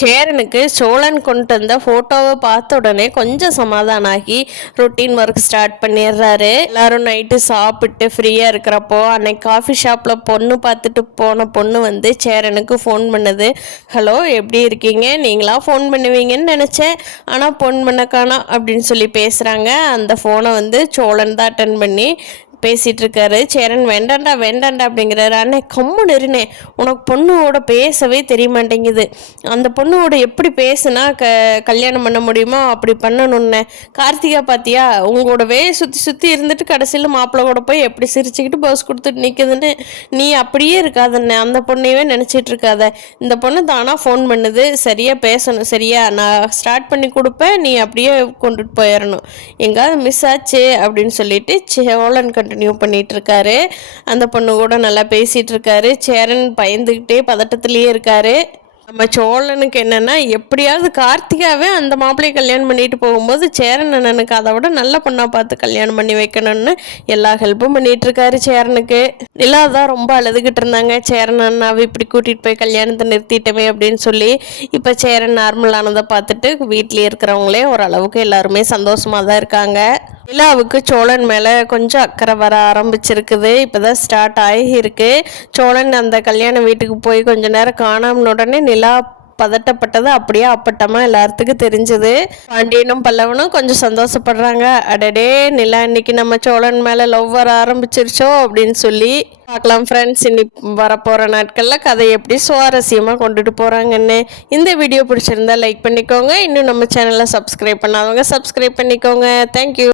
சேரனுக்கு சோழன் கொண்டு வந்த ஃபோட்டோவை பார்த்த உடனே கொஞ்சம் சமாதானம் ஆகி ரொட்டீன் ஒர்க் ஸ்டார்ட் பண்ணிடுறாரு. எல்லாரும் நைட்டு சாப்பிட்டு ஃப்ரீயாக இருக்கிறப்போ அன்னைக்கு காஃபி ஷாப்பில் பொண்ணு பார்த்துட்டு போன பொண்ணு வந்து சேரனுக்கு ஃபோன் பண்ணுது. ஹலோ, எப்படி இருக்கீங்க? நீங்களா ஃபோன் பண்ணுவீங்கன்னு நினச்சேன், ஆனால் ஃபோன் பண்ண காணோம் அப்படின்னு சொல்லி பேசுகிறாங்க. அந்த ஃபோனை வந்து சோழன் தான் அட்டன் பண்ணி பேசிகிட்டு இருக்காரு. சேரன் வேண்டாண்டா வேண்டாண்டா அப்படிங்கிறாரு. அண்ணே கம்முன்னு இருனே, உனக்கு பொண்ணோட பேசவே தெரிய மாட்டேங்குது. அந்த பொண்ணோட எப்படி பேசுனா கல்யாணம் பண்ண முடியுமோ அப்படி பண்ணணுன்னே. கார்த்திகா பார்த்தியா, உங்களோடவே சுற்றி சுற்றி இருந்துட்டு கடைசியில் மாப்பிள்ளை கூட போய் எப்படி சிரிச்சுக்கிட்டு பஸ் கொடுத்துட்டு நிற்குதுன்னு. நீ அப்படியே இருக்காதண்ணே, அந்த பொண்ணையவே நினச்சிட்டு இருக்காத. இந்த பொண்ணு தானாக ஃபோன் பண்ணுது, சரியாக பேசணும், சரியா? நான் ஸ்டார்ட் பண்ணி கொடுப்பேன், நீ அப்படியே கொண்டுட்டு போயிடணும். எங்காவது மிஸ் ஆச்சு அப்படின்னு சொல்லிட்டு சோழன் கண்டினியூ பண்ணிட்டு இருக்காரு. அந்த பொண்ணு கூட நல்லா பேசிட்டு இருக்காரு. சேரன் பயந்துக்கிட்டே பதட்டத்திலேயே இருக்காரு. நம்ம சோழனுக்கு என்னென்னா, எப்படியாவது கார்த்திகாவே அந்த மாப்பிள்ளையை கல்யாணம் பண்ணிட்டு போகும்போது சேரன் அண்ணனுக்கு அதை விட நல்ல பொண்ணாக பார்த்து கல்யாணம் பண்ணி வைக்கணும்னு எல்லா ஹெல்ப்பும் பண்ணிகிட்ருக்காரு சேரனுக்கு. நிலா தான் ரொம்ப அழுதுகிட்டு இருந்தாங்க, சேரன் அண்ணாவை இப்படி கூட்டிகிட்டு போய் கல்யாணத்தை நிறுத்திட்டமே அப்படின்னு சொல்லி. இப்போ சேரன் நார்மலானதை பார்த்துட்டு வீட்டிலே இருக்கிறவங்களே ஓரளவுக்கு எல்லாருமே சந்தோஷமாக தான் இருக்காங்க. நிலாவுக்கு சோழன் மேலே கொஞ்சம் அக்கறை வர ஆரம்பிச்சிருக்குது. இப்போ தான் ஸ்டார்ட் ஆகியிருக்கு. சோழன் அந்த கல்யாண வீட்டுக்கு போய் கொஞ்ச நேரம் காணாமன உடனே நிலா பதட்டப்பட்டது அப்படியே அப்பட்டமாக எல்லாத்துக்கும் தெரிஞ்சது. பாண்டியனும் பல்லவனும் கொஞ்சம் சந்தோஷப்படுறாங்க. அடடே, நிலா இன்னைக்கு நம்ம சோழன் மேலே லவ் வர ஆரம்பிச்சிருச்சோ அப்படின்னு சொல்லி. பார்க்கலாம் ஃப்ரெண்ட்ஸ், இனி வரப்போகிற நாட்களில் கதை எப்படி சுவாரஸ்யமாக கொண்டுட்டு போகிறாங்கன்னு. இந்த வீடியோ பிடிச்சிருந்தா லைக் பண்ணிக்கோங்க. இன்னும் நம்ம சேனலை சப்ஸ்கிரைப் பண்ணாதவங்க சப்ஸ்கிரைப் பண்ணிக்கோங்க. தேங்க்யூ.